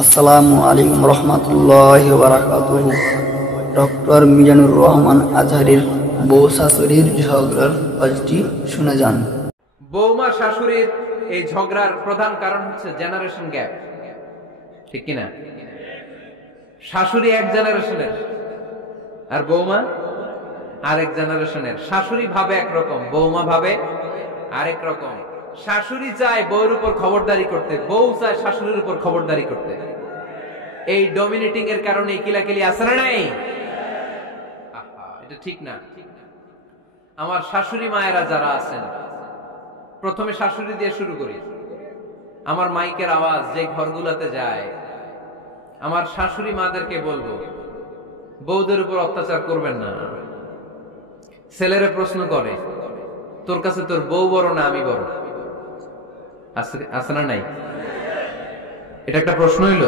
আসসালামু আলাইকুম রহমতুল্লাহি ওয়া বারাকাতুহু। ডক্টর মিজানুর রহমান আজহারীর বউ শাশুড়ির ঝগড়ার কাজটি শুনে যান। বৌমা শাশুড়ির এই ঝগড়ার প্রধান কারণ হচ্ছে জেনারেশন গ্যাপ, ঠিক কিনা? শাশুড়ি এক জেনারেশনের আর বৌমা আরেক জেনারেশনের। শাশুড়ি ভাবে একরকম, বৌমা ভাবে আরেক রকম। শাশুড়ি চায় বউর উপর খবরদারি করতে, বউ চায় শাশুড়ির উপর খবরদারি করতে। এই ডমিনেটিং এর কারণে কিলাকিলি আছে না নাই? এটা ঠিক না। আমার শাশুড়ি মায়েরা যারা আছেন, প্রথমে শাশুড়ি দিয়ে শুরু করি। আমার মাইকের আওয়াজ যে ঘরগুলোতে যায়, আমার শাশুড়ি মাদেরকে বলবো, বউদের উপর অত্যাচার করবেন না। ছেলেরে প্রশ্ন করে, তোর কাছে তোর বউ বড় না আমি বড়? আছে না নাই? এটা একটা প্রশ্ন হইল।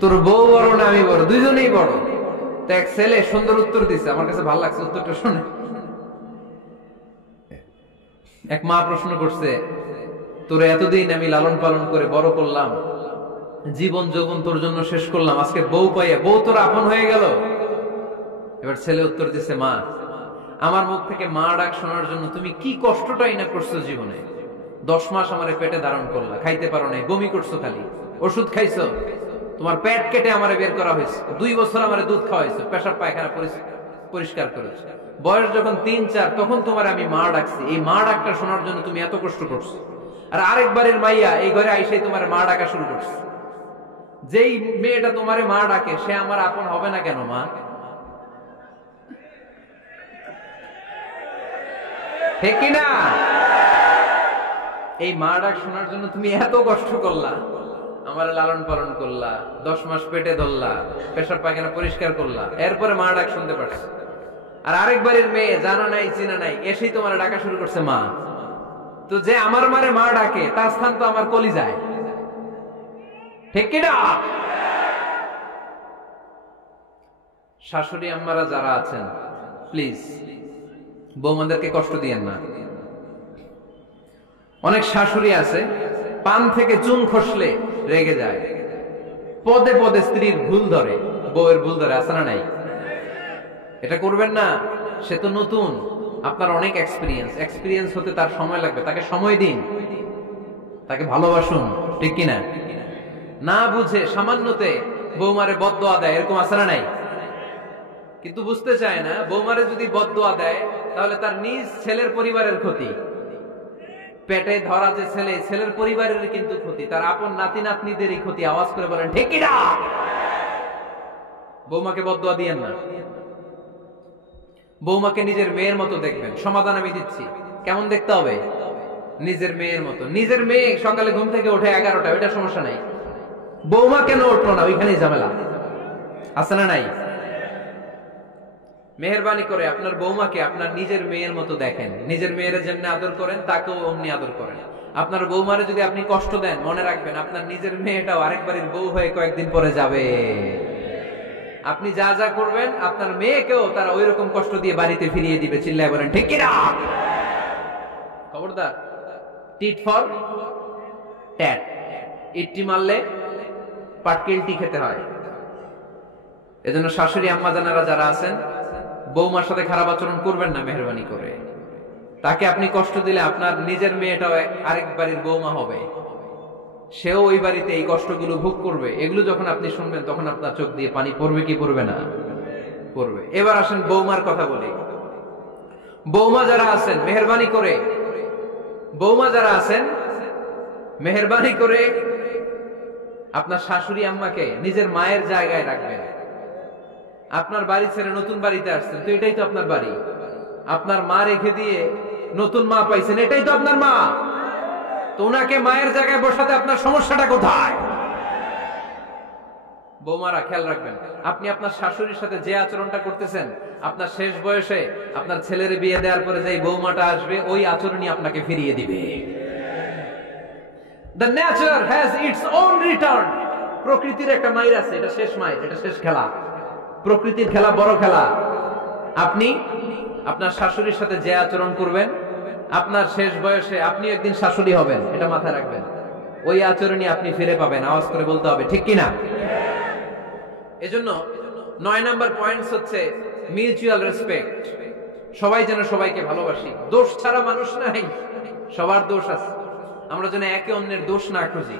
তোর বউ বড় না আমি বড়? দুইজনেই বড়। তো এক ছেলে সুন্দর উত্তর দিছে, আমার কাছে ভালো লাগছে উত্তরটা শুনে। এক মা প্রশ্ন করছে, তোরে এতদিন আমি লালন পালন করে বড় করলাম, জীবন যৌবন তোর জন্য শেষ করলাম, আজকে বউ পাইয়া বউ তোর আপন হয়ে গেল? এবার ছেলে উত্তর দিছে, মা, আমার মুখ থেকে মা ডাক শোনার জন্য তুমি কি কষ্টটাই না করছো জীবনে। 10 মাস আমার পেটে ধারণ করলা, খাইতে পারো নাই, বমি করছো, খালি ওষুধ খাইছো, তোমার পেট কেটে আমারে বের করা হয়েছে, 2 বছর আমারে দুধ খাওয়াইছো, পেশাব পায়খানা পরিষ্কার করেছো। বয়স যখন 3-4 তখন তোমার আমি মা ডাকছি। এই মা ডাকটা শোনার জন্য তুমি এত কষ্ট করছো। আর আরেকবারের মাইয়া এই ঘরে আইসাই তোমার মা ডাকা শুরু করছে। যেই মেয়েটা তোমারে মা ডাকে সে আমার আপন হবে না কেন মা? ঠিক কিনা? এই মা ডাক শোনার জন্য তুমি এত কষ্ট করলা, আমার লালন পালন করলা, 10 মাস পেটে ধরলা, পেশাব পায়খানা পরিষ্কার করলা, এরপরে মা ডাক শুনতে পারছে। আর আরেকবারের মেয়ে জানা নাই চিনা নাই এসেই তোমার ডাকা শুরু করছে মা। তো যে আমার মারে মা ডাকে তার স্থান তো আমার কলিজায়, ঠিক কিনা? শাশুড়ি আম্মারা যারা আছেন, প্লিজ বৌমাদেরকে কষ্ট দিয়েন না। অনেক শাশুড়ি আছে পান থেকে চুন খসলে রেগে যায়, পদে পদে স্ত্রীর ভুল ধরে, বউয়ের ভুল ধরে, আছে না নাই? এটা করবেন না। সে তো নতুন, আপনার অনেক এক্সপিরিয়েন্স হতে তার সময় লাগবে। তাকে সময় দিন, তাকে ভালোবাসুন, ঠিক কিনা? না বুঝে সামান্যতে বৌমারে বদদোয়া দেয়, এরকম আছে না নাই? কিন্তু বুঝতে চায় না, বৌমারে যদি বদদোয়া দেয় তাহলে তার নিজ ছেলের পরিবারের ক্ষতি। পেটে ধরা যে ছেলে, ছেলের পরিবারের কিন্তু ক্ষতি, তার আপন নাতি নাতনিদেরই ক্ষতি। আওয়াজ করে বলেন ঠিক কিনা? বৌমাকে বদদোয়া দিয়েন না। বৌমাকে নিজের মেয়ের মতো দেখবেন। সমাধান আমি দিচ্ছি। কেমন দেখতে হবে? নিজের মেয়ের মতো। নিজের মেয়ে সকালে ঘুম থেকে ওঠে 11টা, ওইটা সমস্যা নাই। বৌমা কেন উঠলো না, ওইখানেই ঝামেলা, আছে না নাই? মেহেরবানি করে আপনার বৌমাকে আপনার নিজের মেয়ের মতো দেখেন। নিজের মেয়ের যেমনি আদর করেন তাকেও অমনি আদর করেন। আপনার বৌমারে যদি আপনি কষ্ট দেন, মনে রাখবেন আপনার নিজের মেয়েটাও আরেকবারের বউ হয়ে কয়েকদিন পরে যাবে। আপনি যা যা করবেন আপনার মেয়েকেও তারা ওই রকম কষ্ট দিয়ে বাড়িতে ফিরিয়ে দিবে। চিল্লায় বলেন ঠিক কিনা? খবরদার, টিট ফর ট্যাট। ইট্টি মারলে পাটকেলটি খেতে হয়। এজন্য শাশুড়ি আম্মা জানারা যারা আছেন, বৌমার সাথে খারাপ আচরণ করবেন না মেহেরবানি করে। তাকে আপনি কষ্ট দিলে আপনার নিজের মেয়েটাও আরেক বাড়ির বৌমা হবে, সেও ওই বাড়িতে এই কষ্টগুলো ভোগ করবে। এগুলো যখন আপনি শুনবেন তখন আপনার চোখ দিয়ে পানি পড়বে কি পড়বে না? পড়বে। এবার আসেন বৌমার কথা বলি। বৌমা যারা আছেন মেহেরবানি করে, বৌমা যারা আছেন মেহেরবানি করে আপনার শাশুড়ি আম্মাকে নিজের মায়ের জায়গায় রাখবেন। আপনার বাড়ি ছেড়ে নতুন বাড়িতে আসছেন, তো এটাই তো আপনার বাড়ি। আপনার মা রেখে দিয়ে নতুন মা পাইছেন, এটাই তো আপনার মা। তো ওনাকে মায়ের জায়গায় বসাতে আপনার সমস্যাটা কোথায়? বৌমারা খেয়াল রাখবেন, আপনি আপনার শাশুড়ির সাথে যে আচরণটা করতেছেন, আপনার শেষ বয়সে আপনার ছেলের বিয়ে দেওয়ার পরে যে বৌমাটা আসবে, ওই আচরণই আপনাকে ফিরিয়ে দিবে। The nature has its own return. প্রকৃতির একটা মাইর আছে, এটা শেষ মাইর, এটা শেষ খেলা। প্রকৃতির খেলা বড় খেলা। আপনি আপনার শাশুড়ির সাথে যে আচরণ করবেন, আপনার শেষ বয়সে আপনি একদিন শাশুড়ি হবেন, এটা মাথায় রাখবেন। ওই আচরণই আপনি ফিরে পাবেন। আওয়াজ করে বলতে হবে, ঠিক কিনা? এজন্য 9 নাম্বার পয়েন্টস হচ্ছে মিউচুয়াল রেসপেক্ট। সবাই যেন সবাইকে ভালোবাসি। দোষ ছাড়া মানুষ নাই, সবার দোষ আছে। আমরা যেন একে অন্যের দোষ না খুঁজি।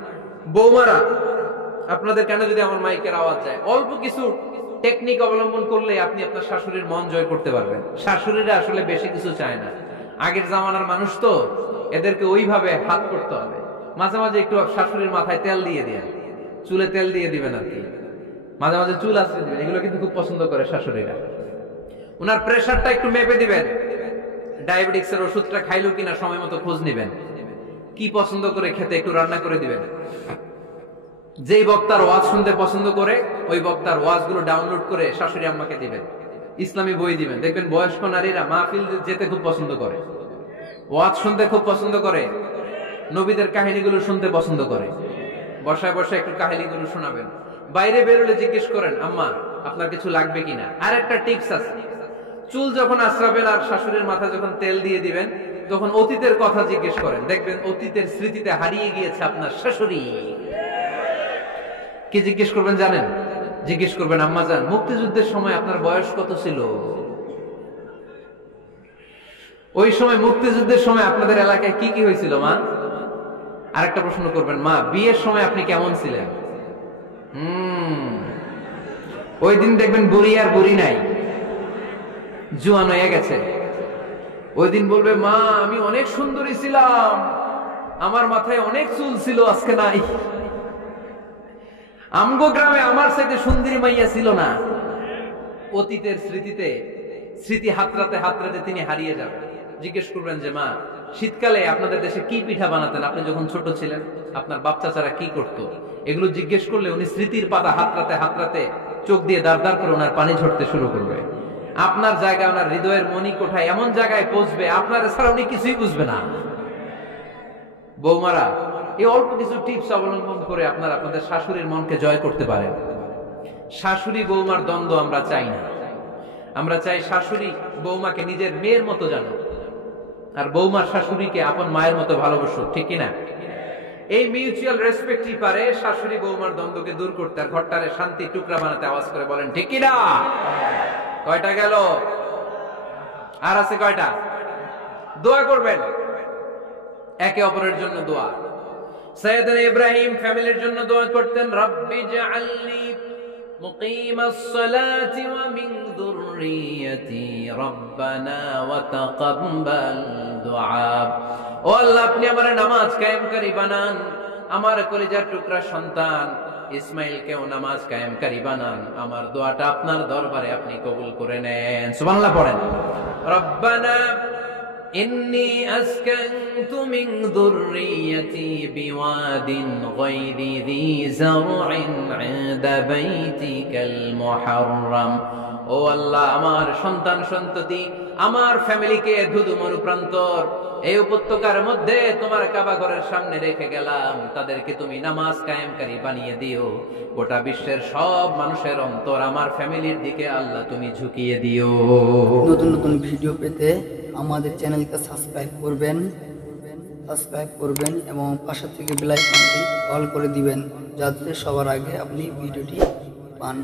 বৌমারা, আপনাদের কেন যদি আমার মাইকের আওয়াজ যায়, অল্প কিছু টেকনিক অবলম্বন করলে আপনি আপনার শাশুড়ির মন জয় করতে পারবেন। শাশুড়িরা আসলে বেশি কিছু চায় না। আগের জামানার মানুষ তো, এদেরকে ওইভাবে হাত করতে হবে। মাঝে মাঝে একটু শাশুড়ির মাথায় তেল দিয়ে দেন, চুলে তেল দিয়ে দিবেন আর কি, মাঝে মাঝে চুল আশ্রে দিবেন। এগুলো কিন্তু খুব পছন্দ করে শাশুড়িরা। ওনার প্রেশারটা একটু মেপে দিবেন, ডায়াবেটিক্সের ওষুধটা খাইলো কিনা সময় মতো খোঁজ নিবেন, কি পছন্দ করে খেতে একটু রান্না করে দিবেন। যেই বক্তার ওয়াজ শুনতে পছন্দ করে ওই বক্তার ওয়াজগুলো ডাউনলোড করে শাশুড়ি আম্মাকে দিবেন, ইসলামী বই দিবেন। দেখবেন বয়স্ক নারীরা মাহফিল যেতে খুব পছন্দ করে, ওয়াজ শুনতে খুব পছন্দ করে, নবীদের কাহিনীগুলো শুনতে পছন্দ করে। বসায় বসায় একটু কাহিনীগুলো শোনাবেন। বাইরে বেরোলে জিজ্ঞেস করেন, আম্মা আপনার কিছু লাগবে কিনা। আর একটা টিপস আছে, চুল যখন আশ্রাবেন আর শাশুড়ির মাথায় যখন তেল দিয়ে দিবেন, তখন অতীতের কথা জিজ্ঞেস করেন। দেখবেন অতীতের স্মৃতিতে হারিয়ে গিয়েছে আপনার শাশুড়ি। কি জিজ্ঞেস করবেন জানেন? জিজ্ঞেস করবেন, আম্মা জান, মুক্তিযুদ্ধের সময় আপনার বয়স কত ছিল? ওই সময় মুক্তিযুদ্ধের সময় আপনাদের এলাকায় কি কি হয়েছিল মা? আরেকটা প্রশ্ন করবেন, মা বিয়ের সময় আপনি কেমন ছিলেন? ওই দিন দেখবেন বুড়ি আর বুড়ি নাই, জোয়ান হয়ে গেছে। ওই দিন বলবে, মা আমি অনেক সুন্দরী ছিলাম, আমার মাথায় অনেক চুল ছিল, আজকে নাই। আমগো গ্রামে আমার সাথে সুন্দরী মাইয়া ছিল না। অতীতের স্মৃতিতে, স্মৃতি হাতরাতে হাতরাতে তিনি হারিয়ে যাবেন। জিজ্ঞেস করবেন যে, মা শীতকালে আপনাদের দেশে কি পিঠা বানাতেন আপনি যখন ছোট ছিলেন? আপনার বাপ চাচারা কি করতো? এগুলো জিজ্ঞেস করলে উনি স্মৃতির পাতা হাতরাতে হাতরাতে চোখ দিয়ে দাঁড় দাঁড় করে ওনার পানি ঝরতে শুরু করবে। আপনার জায়গায়, ওনার হৃদয়ের মনি কোঠায় এমন জায়গায় পৌঁছবে, আপনার ছাড়া উনি কিছুই বুঝবে না। বৌমারা, এই অল্প কিছু টিপস অবলম্বন করে আপনারা আপনাদের শাশুড়ির মনকে জয় করতে পারেন। শাশুড়ি বৌমার দ্বন্দ্ব আমরা চাই না। আমরা চাই শাশুড়ি বৌমাকে নিজের মেয়ের মতো জানো, আর বৌমার শাশুড়িকে আপন মায়ের মতো ভালোবাসো, ঠিক কিনা? এই মিউচুয়াল রেসপেক্টই পারে শাশুড়ি বৌমার দ্বন্দ্বকে দূর করতে, আর ঘরটারে শান্তি টুকরা বানাতে। আওয়াজ করে বলেন, ঠিক কিনা? কয়টা গেল? আর আছে কয়টা? দোয়া করবেন একে অপরের জন্য। দোয়া, সাইয়েদনা ইব্রাহিম ফ্যামিলির জন্য দোয়া করতেন, রব্বি জাআলনি মুকিমাস সালাতি ওয়া মিন যুররিয়াতি রব্বানা ওয়া তাকাব্বাল দুআ। ও আল্লাহ, আপনি আমার নামাজ কায়েমকারী বানান, আমার কলিজার টুকরা সন্তান ইসমাইলকেও নামাজ কায়েমকারী বানান। আমার দোয়াটা আপনার দরবারে আপনি কবুল করে নেন। সুবহানাল্লাহ পড়েন। রব্বানা ইন্নী আসকানতু মিন যুররিয়াতি বিওয়াদিন গায়রি যী যারইন ইনদা বাইতিকাল মুহাররাম। ও আল্লাহ, আমার সন্তান সন্ততি, আমার ফ্যামিলিকে ধুধু মরুপ্রান্তর এই উপত্যকার মধ্যে তোমার কাবা ঘরের সামনে রেখে গেলাম, তাদেরকে তুমি নামাজ কায়েমকারী বানিয়ে দিও। গোটা বিশ্বের সব মানুষের অন্তর আমার ফ্যামিলির দিকে আল্লাহ তুমি ঝুঁকিয়ে দিও। নতুন নতুন ভিডিও পেতে আমাদের চ্যানেলকে সাবস্ক্রাইব করবেন এবং পাশে থেকে বেল আইকনটি অল করে দিবেন, যাতে সবার আগে আপনি ভিডিওটি পান।